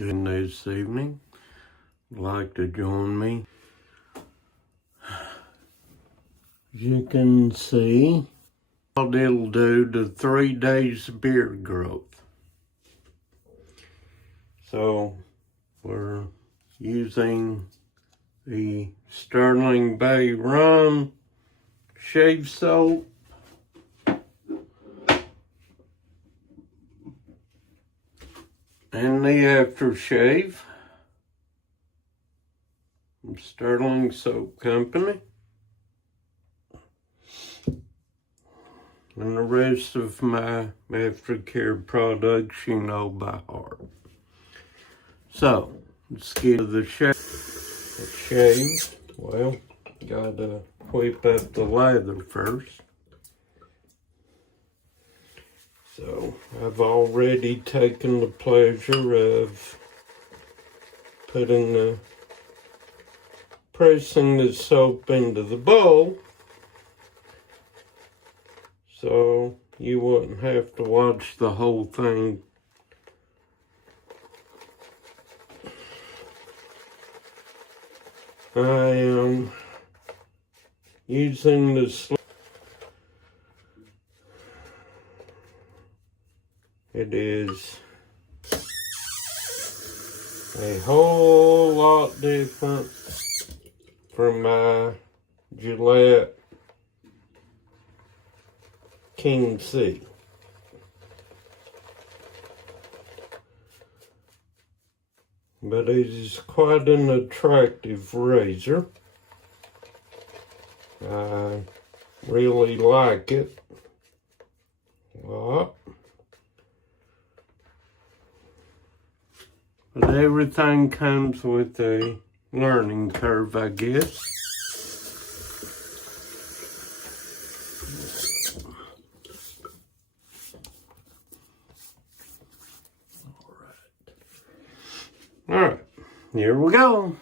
Good this evening. Would like to join me. As you can see, what it'll do to 3 days of beard growth. So we're using the Stirling Bar Rum shave soap. And the aftershave from Stirling Soap Company. And the rest of my aftercare products you know by heart. So, let's get to the shave. Well, gotta whip up the lather first. So, I've already taken the pleasure of pressing the soap into the bowl, so you wouldn't have to watch the whole thing. I am using the It is a whole lot different from my Gillette King C. But it is quite an attractive razor. I really like it a lot. But everything comes with a learning curve, I guess. All right, here we go.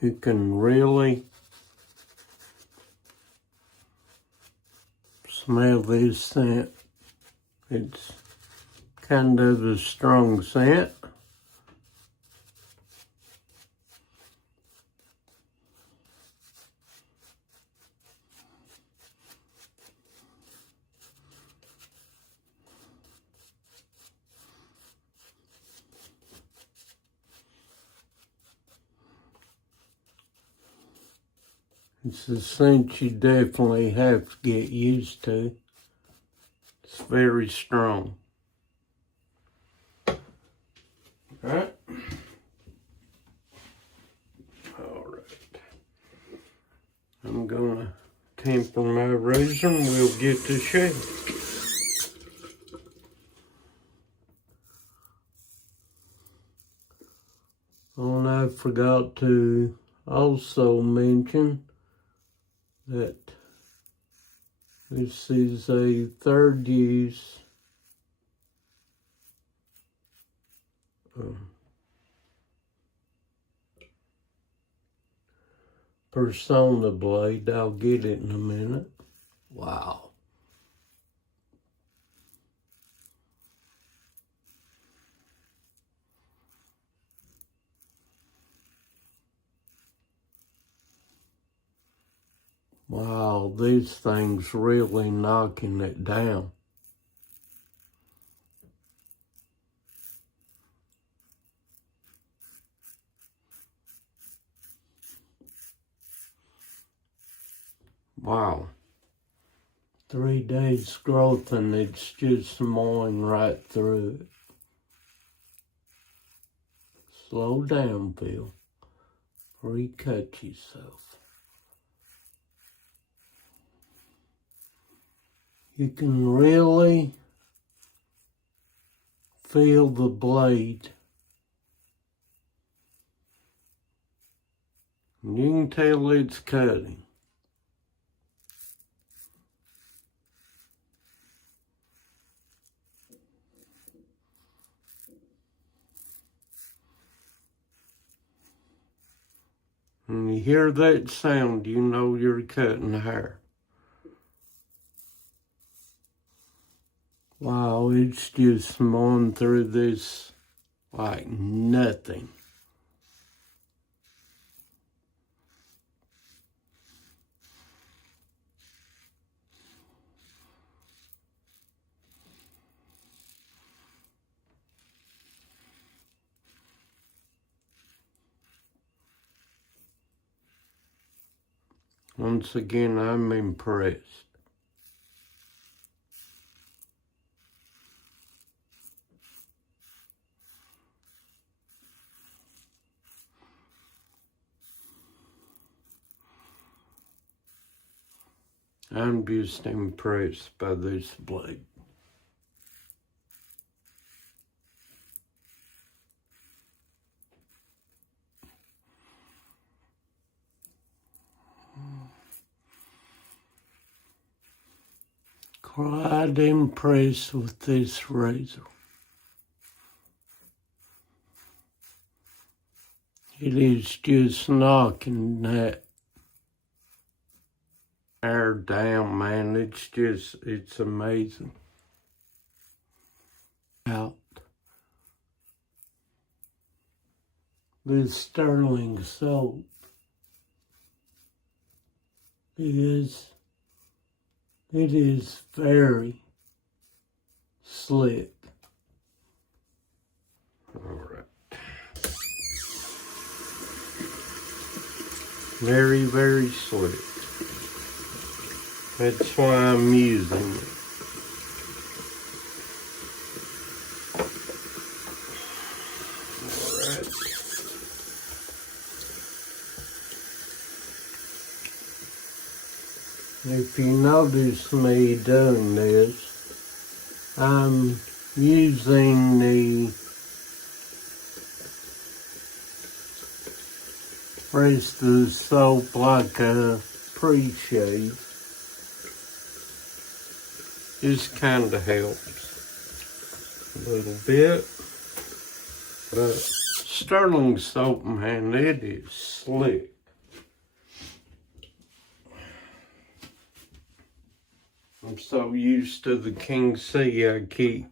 You can really smell this scent. It's kind of a strong scent. It's a scent you definitely have to get used to. It's very strong. Alright. I'm gonna temper my razor and we'll get to shave. Oh, and I forgot to also mention that this is a third use Persona blade. I'll get it in a minute. Wow. Wow, this thing's really knocking it down. Wow. 3 days growth and it's just mowing right through it. Slow down, Bill. Before you cut yourself. You can really feel the blade. You can tell it's cutting. When you hear that sound, you know you're cutting hair. Wow, it's just mowing through this like nothing. Once again, I'm impressed. I'm just impressed by this blade. Quite impressed with this razor. It is just knocking that hair down, man. It's amazing. Out. This Stirling soap it is very slick. All right. Very, very slick. That's why I'm using it. All right. If you notice me doing this, I'm using the rest of the soap like a pre-shave. This kind of helps a little bit, but Stirling soap, man, it is slick. I'm so used to the King C, I keep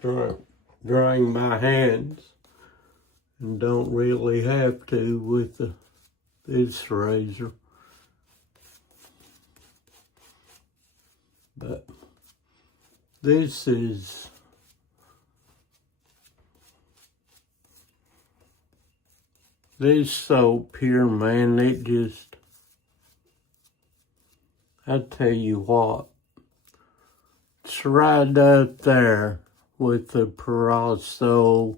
drying my hands and don't really have to with this razor. But this soap here, man, it just, I tell you what, it's right up there with the Perosso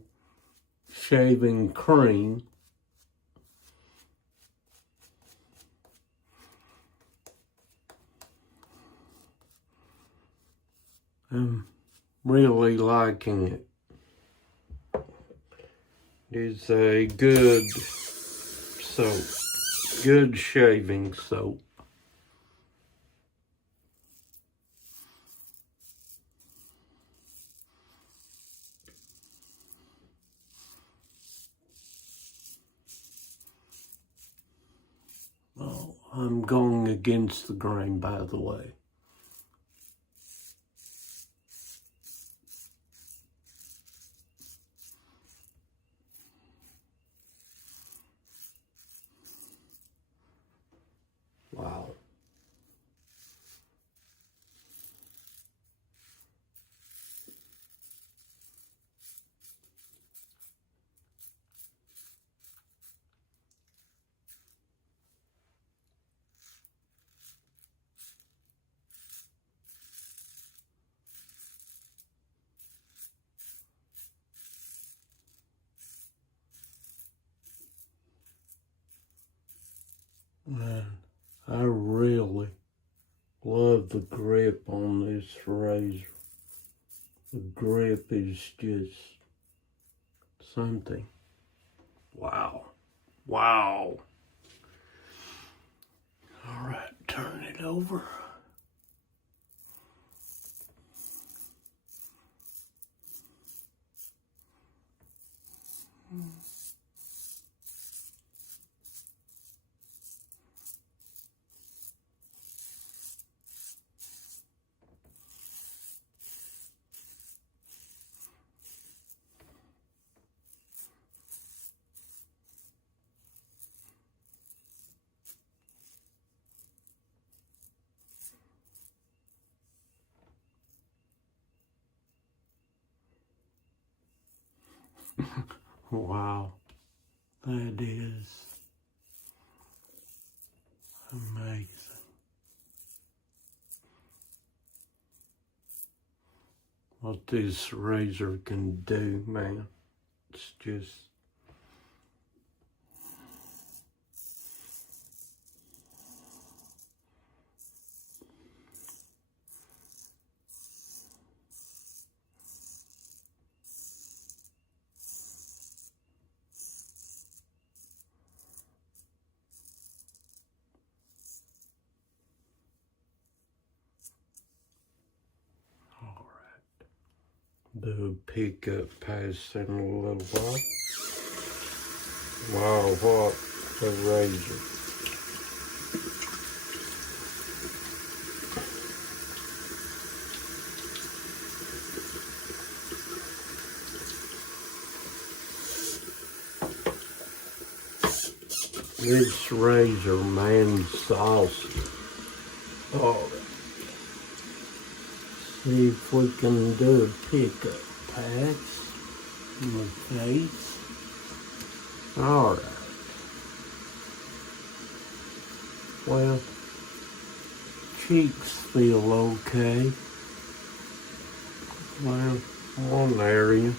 shaving cream. I'm really liking it. It's a good soap, good shaving soap. Oh, I'm going against the grain, by the way. Wow. Man, I really love the grip on this razor. The grip is just something. Wow. Wow. All right, turn it over. Wow, that is amazing. What this razor can do, man. It's just... All right. Do a pickup pass in a little while. Wow, what a razor. This razor, man, saucy. All right. See if we can do a pickup pass in the face. All right. Well, cheeks feel okay. Well, one area.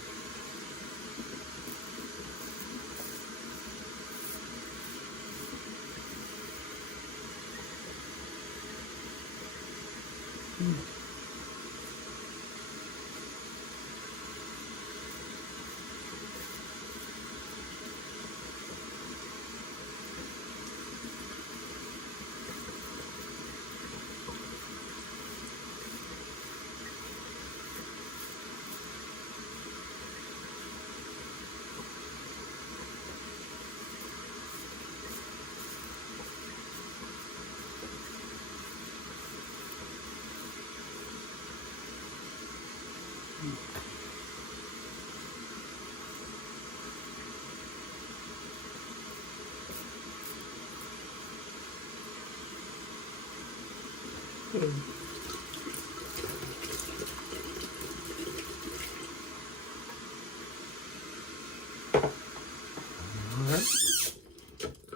Alright.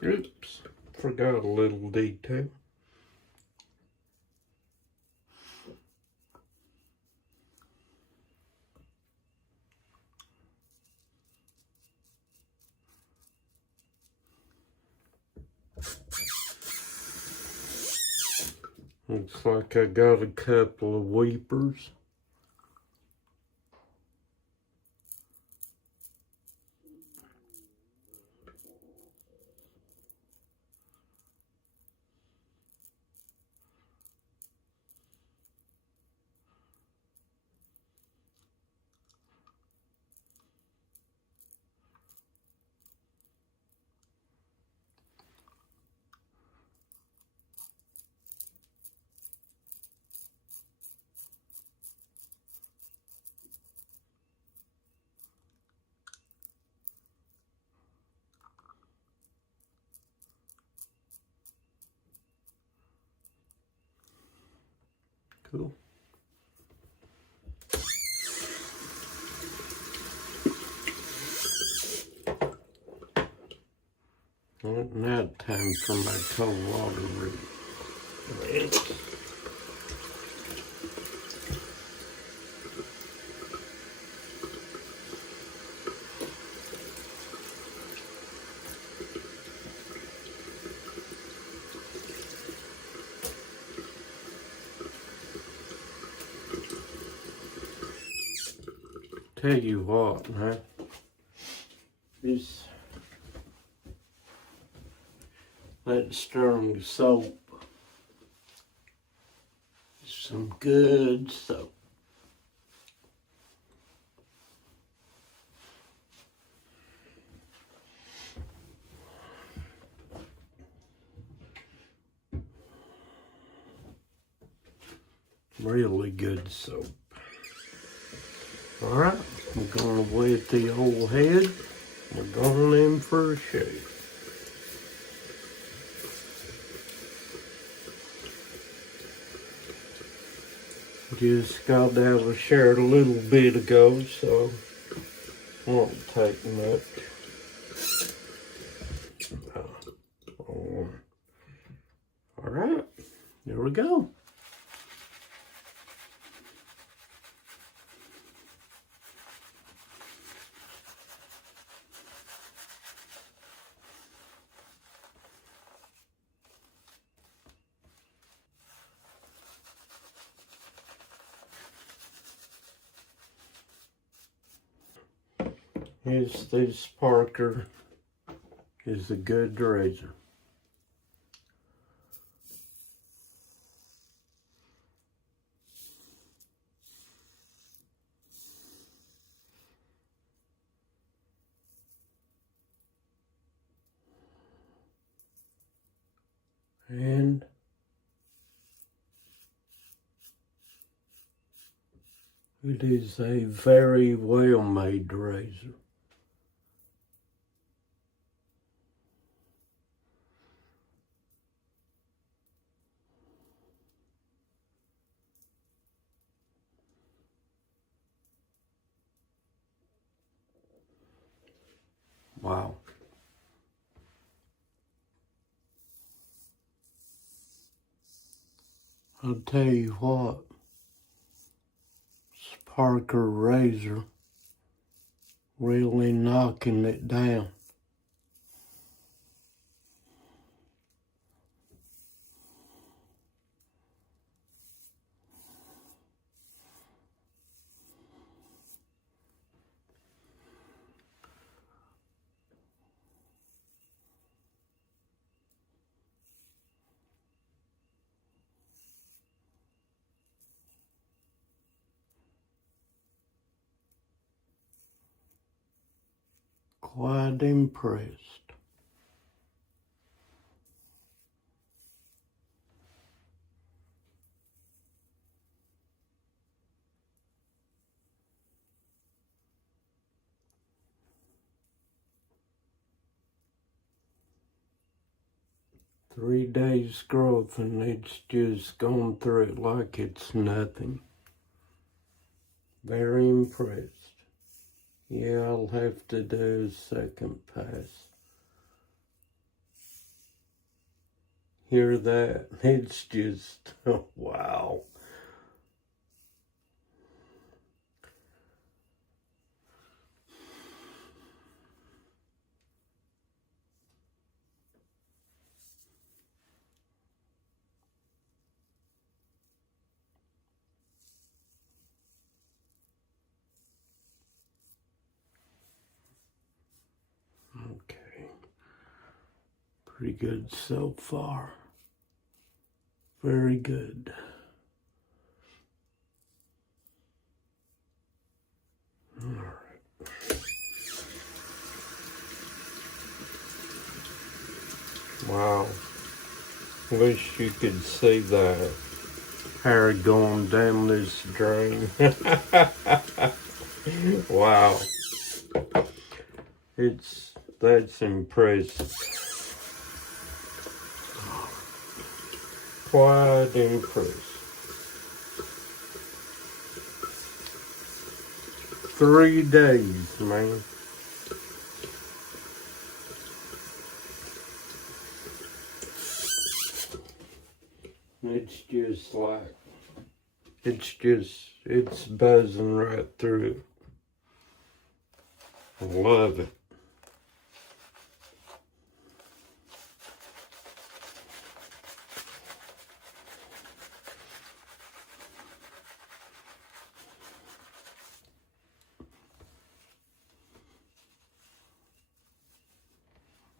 Oops, forgot a little detail. Looks like I got a couple of weepers. Cool. Well, now time for my cold water read. Tell you what, huh? That Stirling soap. Some good soap. Really good soap. All right, we're gonna wet the old head. We're going in for a shave. Just got out of the shower a little bit ago, so Won't take much. All right, there we go. This Parker is a good razor. And it is a very well made razor. Wow. I'll tell you what, this Parker razor really knocking it down. Quite impressed. Three days growth and it's just gone through it like it's nothing. Very impressed. Yeah, I'll have to do a second pass. Hear that? It's just, wow. Okay. Pretty good so far. Very good. All right. Wow. Wish you could see that hair going down this drain. Wow. That's impressive. Quite impressed. 3 days, man. It's just like, it's buzzing right through. I love it.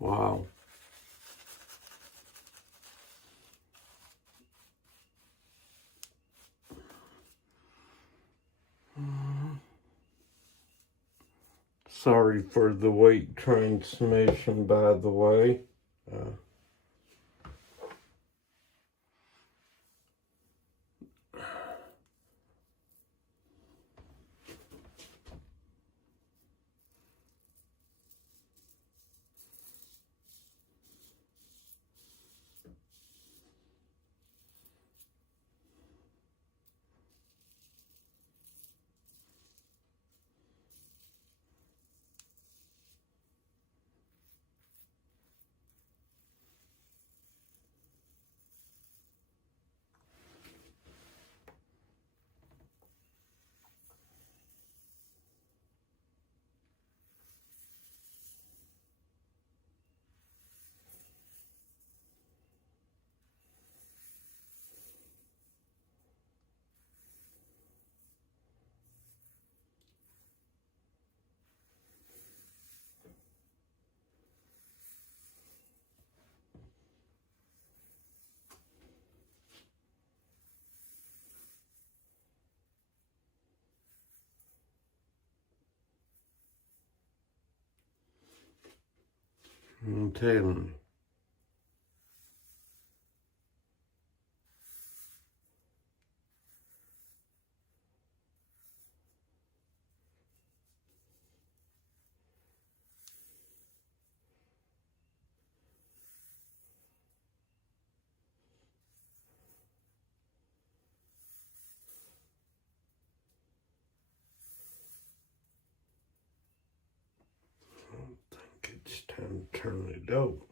Wow. Sorry for the weak transmission, by the way. I'm telling you. I think it's time to turn it over.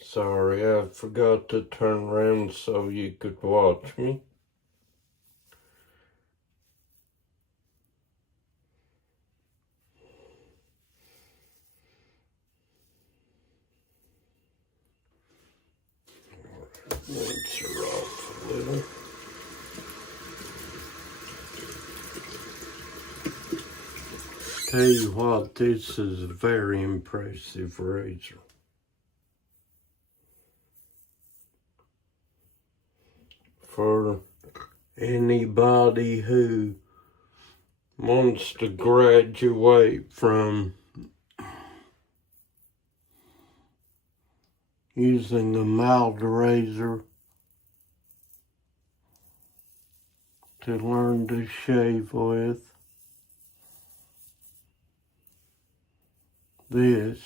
Sorry, I forgot to turn around so you could watch me. Rinse her off a little. Tell you what, this is a very impressive razor. For anybody who wants to graduate from using a mild razor to learn to shave with, this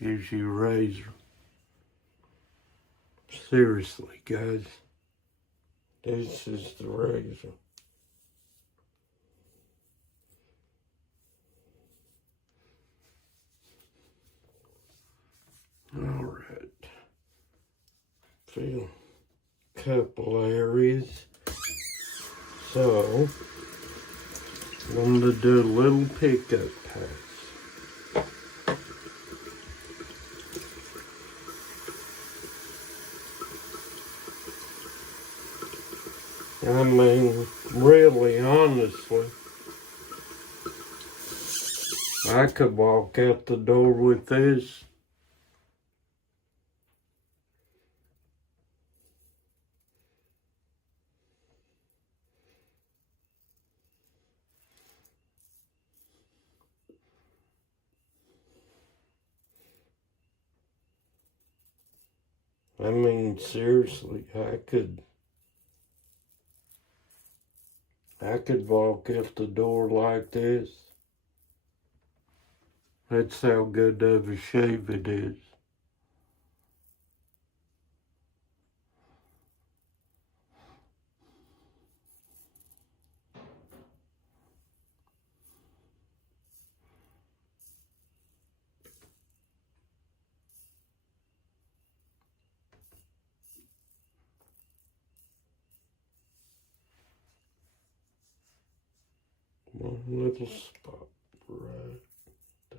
is your razor. Seriously, guys, this is the razor. All right, feel a couple areas. So, I'm going to do a little pickup pass. I mean, really, honestly, I could walk out the door with this. I mean, seriously, I could walk out the door like this. That's how good of a shave it is. One little spot right there.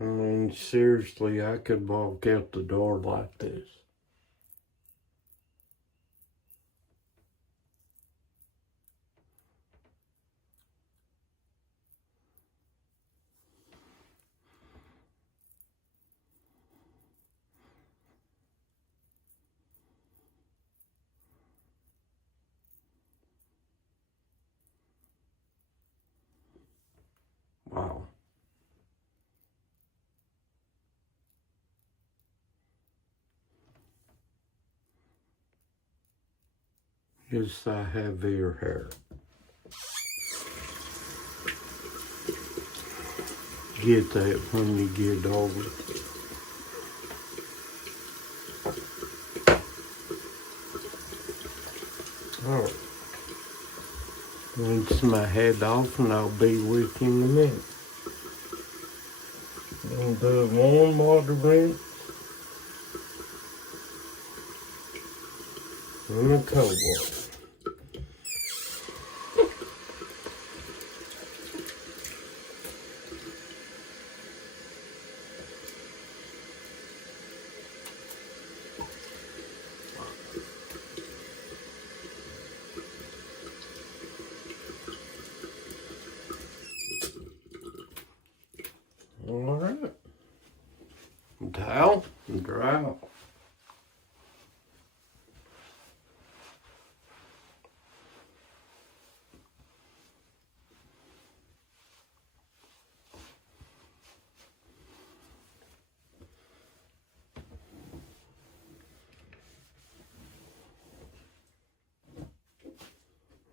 I mean, seriously, I could walk out the door like this. Wow. Yes, I have ear hair. Get that when you get older. Alright. Rinse my head off and I'll be with you in a minute. Then do a warm water rinse and a cold water. All right. Towel and dry off.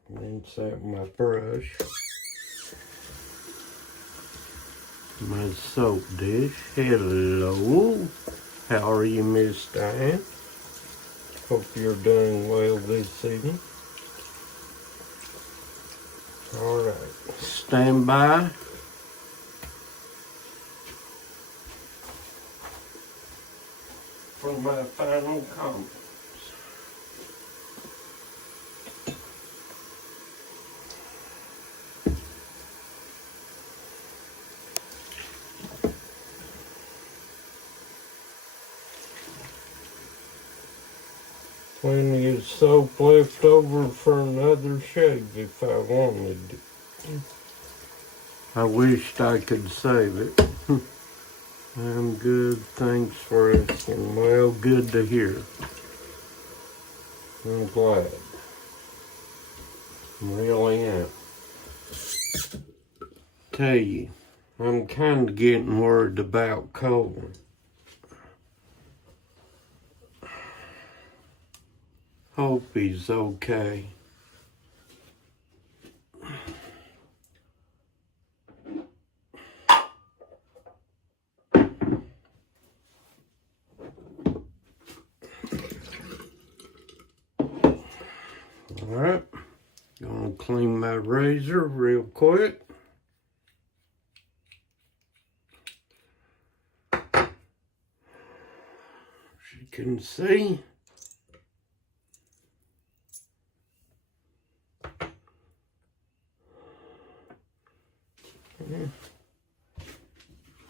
Rinse out my brush. My soap dish. Hello. How are you, Miss Diane? Hope you're doing well this evening. Alright. Stand by. For my final comments. Plenty of soap left over for another shave if I wanted it. I wished I could save it. I'm good, thanks for asking. Well, good to hear. I'm glad. I really am. Tell you, I'm kind of getting worried about Colin. Hope he's okay. Alright, gonna clean my razor real quick. As you can see,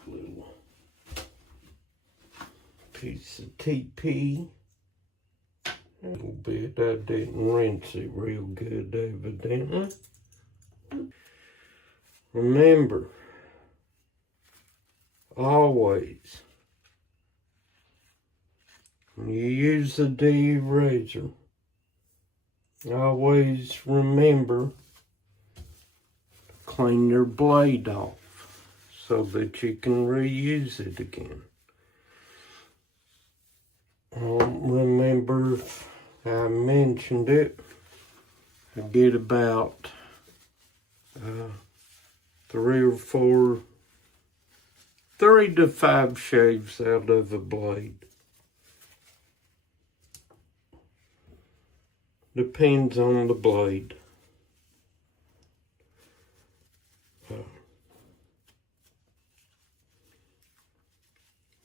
little piece of TP. A little bit. I didn't rinse it real good, evidently. Remember, always, when you use the de-razor, always remember to clean your blade off so that you can reuse it again. Remember, I mentioned it, I get about 3 to 5 shaves out of a blade. Depends on the blade.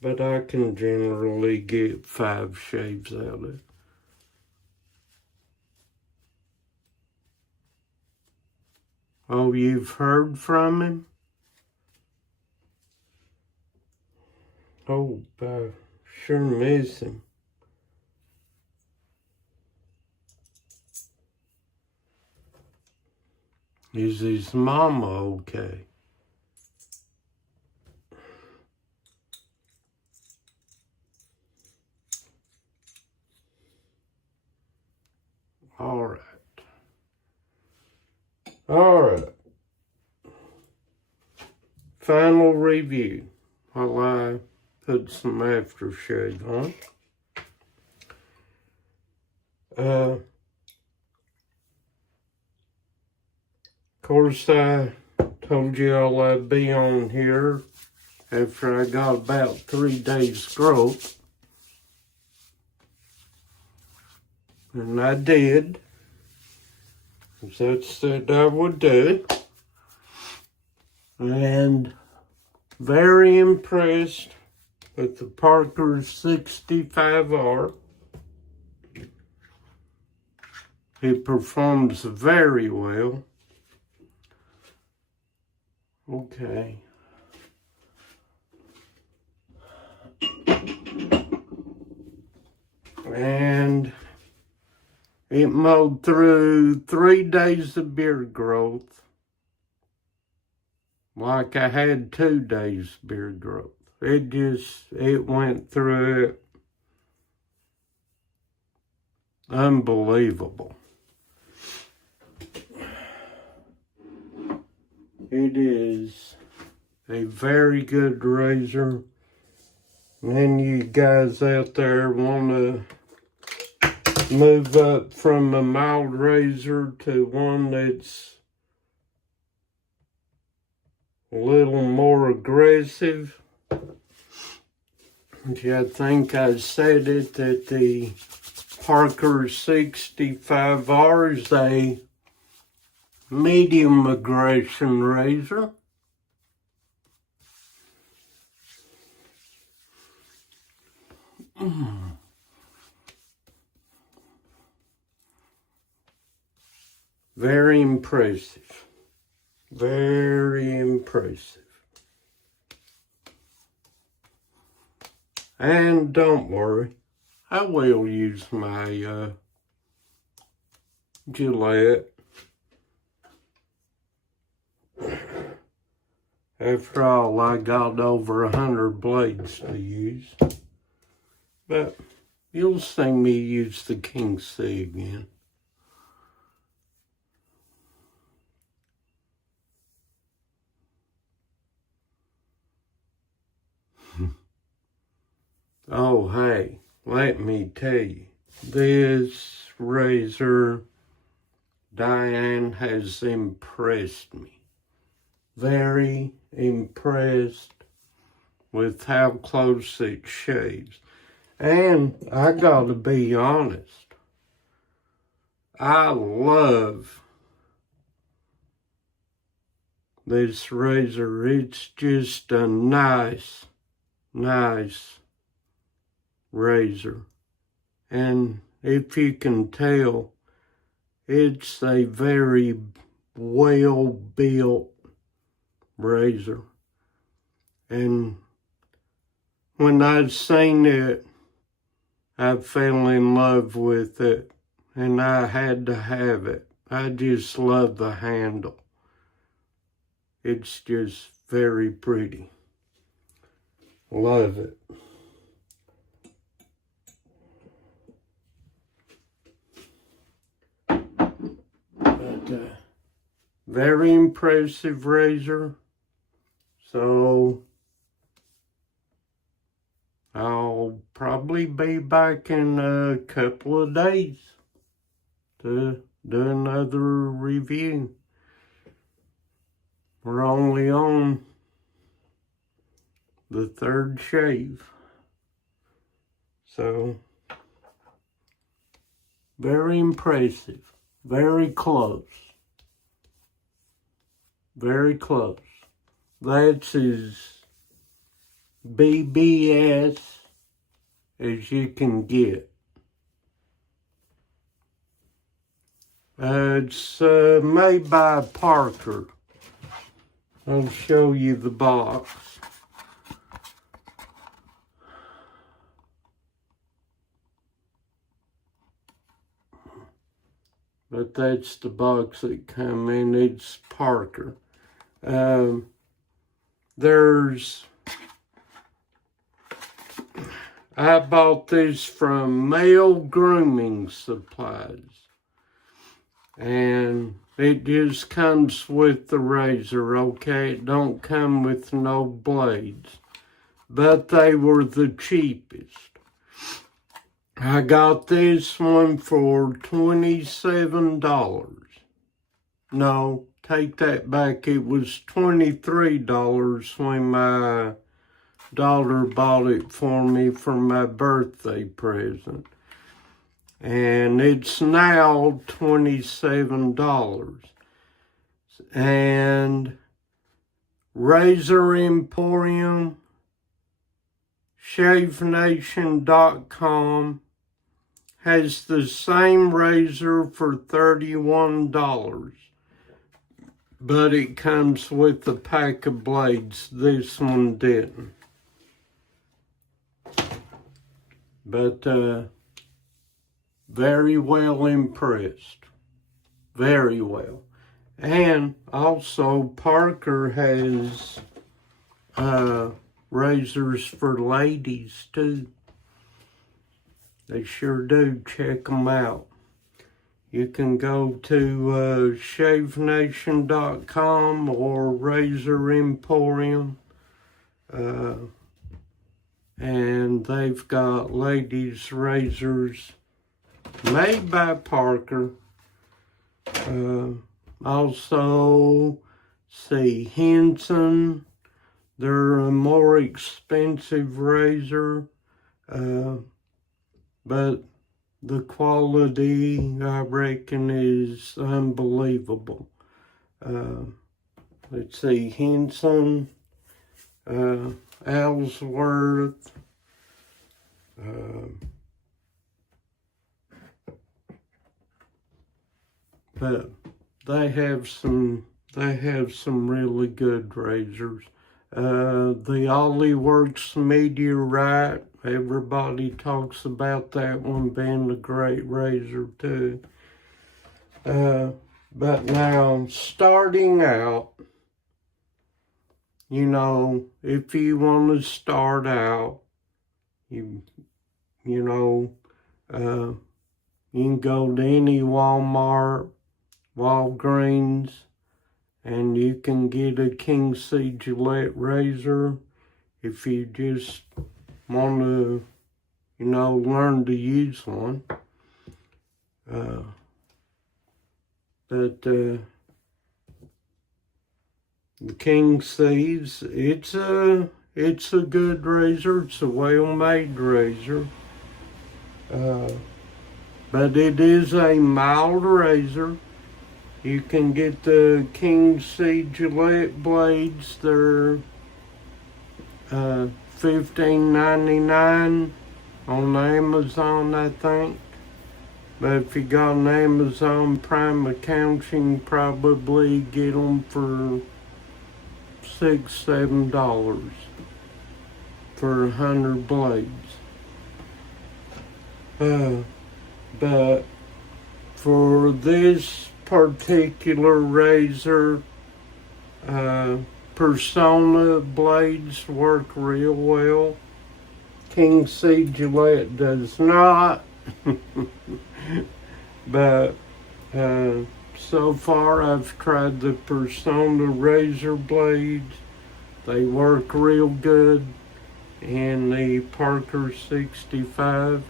But I can generally get 5 shaves out of it. Oh, you've heard from him? Oh, I sure miss him. Is his mama okay? All right. All right. Final review while I put some aftershave on. Of course, I told you all I'd be on here after I got about 3 days growth. And I did. That's said I would do. And very impressed with the Parker 65R. It performs very well. Okay. And it mowed through 3 days of beard growth. Like I had 2 days beard growth. It went through it. Unbelievable. It is a very good razor. And then you guys out there want to move up from a mild razor to one that's a little more aggressive. I think I said it that the Parker 65R is a medium aggression razor. Very impressive. Very impressive. And don't worry, I will use my Gillette. After all, I got over 100 blades to use. But you'll see me use the King C again. Oh, hey, let me tell you, this razor, Diane, has impressed me. Very impressed with how close it shaves. And I gotta be honest, I love this razor. It's just a nice razor. And if you can tell, it's a very well built razor. And when I seen it, I fell in love with it, and I had to have it. I just love the handle. It's just very pretty. Love it. But, very impressive razor. So I'll probably be back in a couple of days to do another review. We're only on the 3rd shave. So, very impressive. Very close. Very close. That's as BBS as you can get. It's made by Parker. I'll show you the box. But that's the box that come in. It's Parker. I bought this from Male Grooming Supplies. And it just comes with the razor, okay? It don't come with no blades. But they were the cheapest. I got this one for $27. No, take that back. It was $23 when my daughter bought it for me for my birthday present. and it's now $27. And Razor Emporium, ShaveNation.com has the same razor for $31, but it comes with a pack of blades. This one didn't. But very well impressed. Very well. And also Parker has razors for ladies too. They sure do. Check them out. You can go to ShaveNation.com or Razor Emporium. And they've got ladies' razors made by Parker. Also, see, Henson. They're a more expensive razor. But the quality, I reckon, is unbelievable. Let's see, Henson, Ellsworth, but they have some really good razors. The Ollie Works Meteorite, everybody talks about that one being a great razor too. But now, starting out, you know, if you want to start out, you can go to any Walmart, Walgreens, and you can get a King C Gillette razor if you just want to, learn to use one. But the King C's, it's a good razor. It's a well-made razor. But it is a mild razor. You can get the King C Gillette blades. They're $15.99 on Amazon, I think. But if you got an Amazon Prime account, you can probably get them for $6-7 for 100 blades. But for this particular razor, Persona blades work real well. King C Gillette does not. But so far I've tried the Persona razor blades. They work real good. And the Parker 65.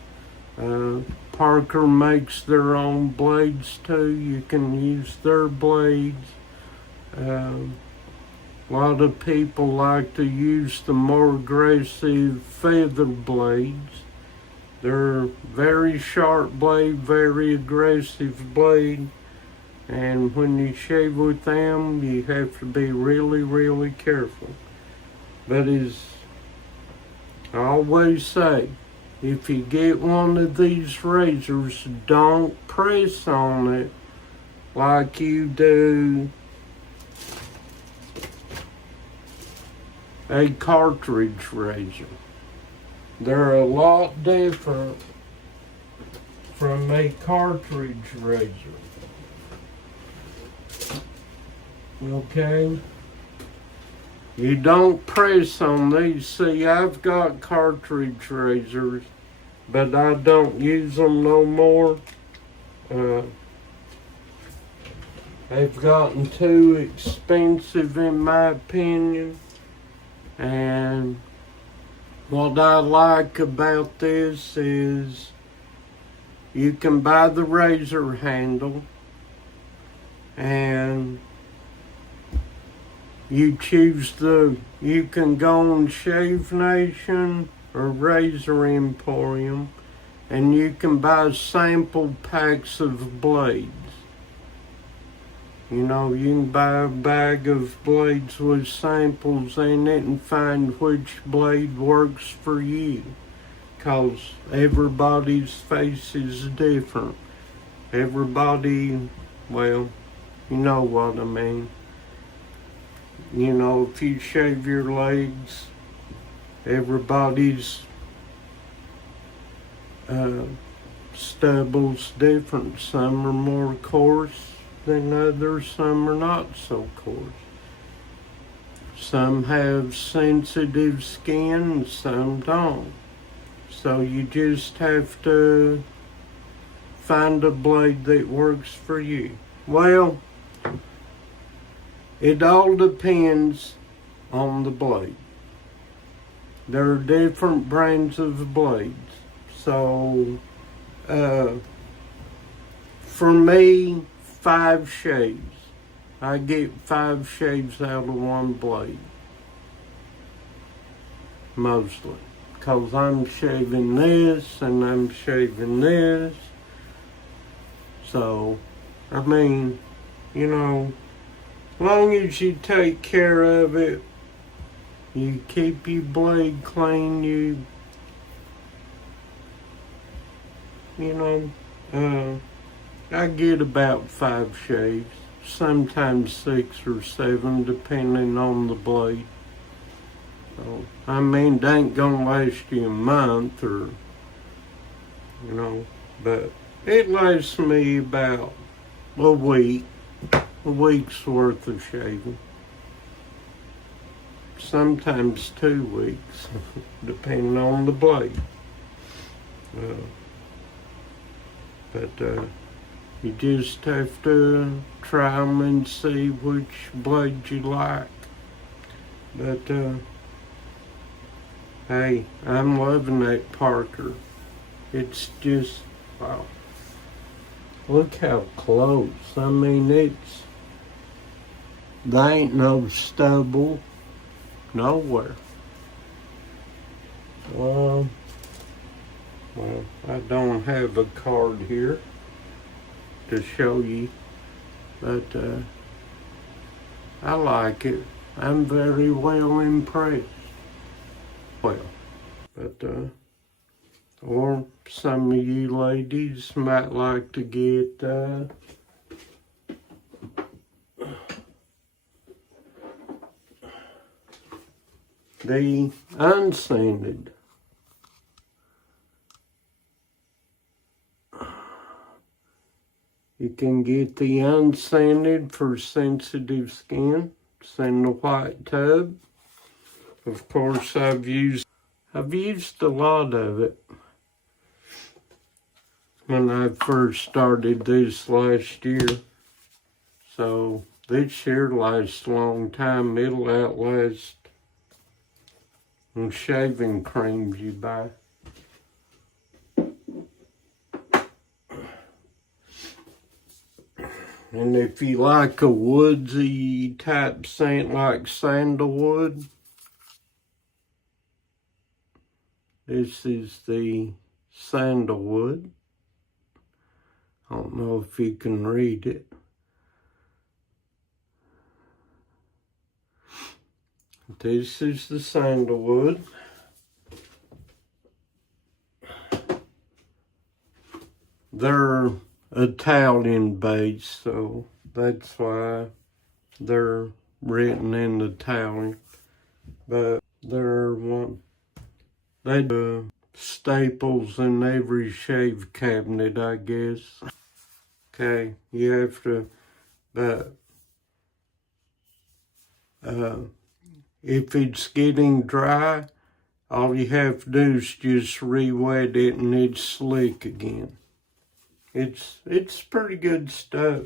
Parker makes their own blades too. You can use their blades. A lot of people like to use the more aggressive feather blades. They're very sharp blade, very aggressive blade. And when you shave with them, you have to be really, really careful. But as I always say, if you get one of these razors, don't press on it like you do a cartridge razor. They're a lot different from a cartridge razor. Okay? You don't press on these. See, I've got cartridge razors, but I don't use them no more. They've gotten too expensive in my opinion. And what I like about this is you can buy the razor handle and you can go on Shave Nation or Razor Emporium and you can buy sample packs of blades. You know, you can buy a bag of blades with samples in it and find which blade works for you. Because everybody's face is different. Everybody, well, you know what I mean. You know, if you shave your legs, everybody's stubble's different. Some are more coarse than others, some are not so coarse. Some have sensitive skin, some don't. So you just have to find a blade that works for you. Well, it all depends on the blade. There are different brands of blades. So, for me, 5 shaves. I get 5 shaves out of one blade. Mostly. Because I'm shaving this and I'm shaving this. So, I mean, you know, long as you take care of it, you keep your blade clean, you know, I get about 5 shaves, sometimes 6 or 7, depending on the blade. So, I mean, it ain't gonna last you a month or, you know, but it lasts me about a week's worth of shaving. Sometimes 2 weeks, depending on the blade. But you just have to try them and see which blade you like. But hey, I'm loving that Parker. It's just, wow. Look how close. I mean, there ain't no stubble nowhere. Well, I don't have a card here to show you, but I like it. I'm very well impressed. Well, but or some of you ladies might like to get the unsanded. You can get the unsanded for sensitive skin. It's in the white tub. Of course, I've used a lot of it when I first started this last year. So this year lasts a long time. It'll outlast the shaving creams you buy. And if you like a woodsy type scent like sandalwood, this is the sandalwood. I don't know if you can read it. This is the sandalwood. They're Italian based, so that's why they're written in Italian. But they do staples in every shave cabinet, I guess. Okay, you have to, but if it's getting dry, all you have to do is just re-wet it and it's slick again. It's pretty good stuff.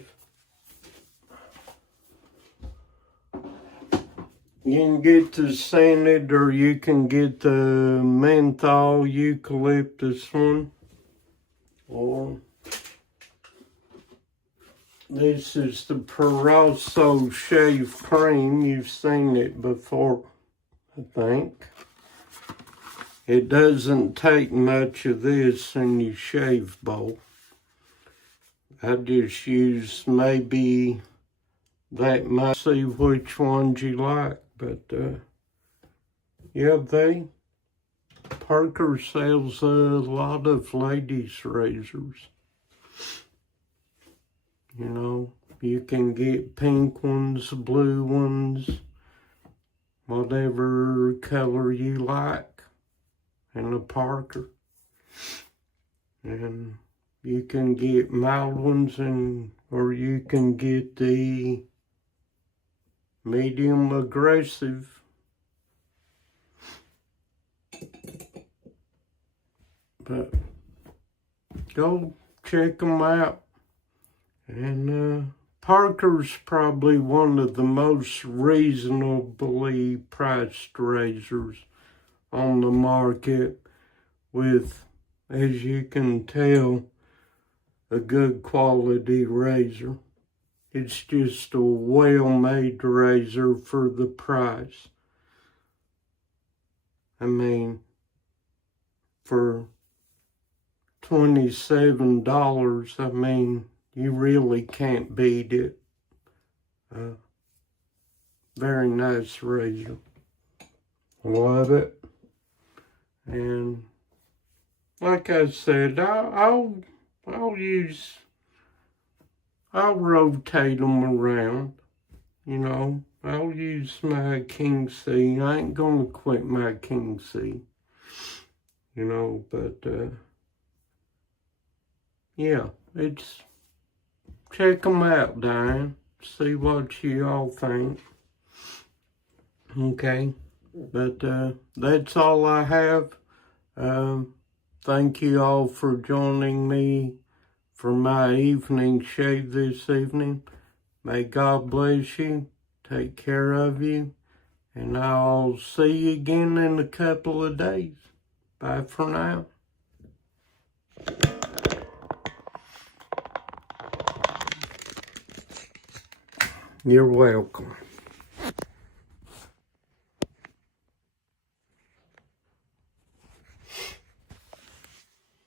You can get the scented or you can get the menthol eucalyptus one. Or this is the Perosso Shave Cream. You've seen it before, I think. It doesn't take much of this in your shave bowl. I just use maybe that much, see which ones you like. But yeah, Parker sells a lot of ladies' razors. You know, you can get pink ones, blue ones, whatever color you like in a Parker. And you can get mild ones, or you can get the medium aggressive. But go check them out. And Parker's probably one of the most reasonably priced razors on the market, with, as you can tell, a good quality razor. It's just a well-made razor for the price. I mean, for $27, I mean, you really can't beat it. Very nice razor. Love it. And like I said, I'll rotate them around. You know, I'll use my King C. I ain't gonna quit my King C. You know, but yeah, check them out, Diane. See what you all think. Okay, but that's all I have. Thank you all for joining me for my evening shave this evening. May God bless you. Take care of you. And I'll see you again in a couple of days. Bye for now. You're welcome.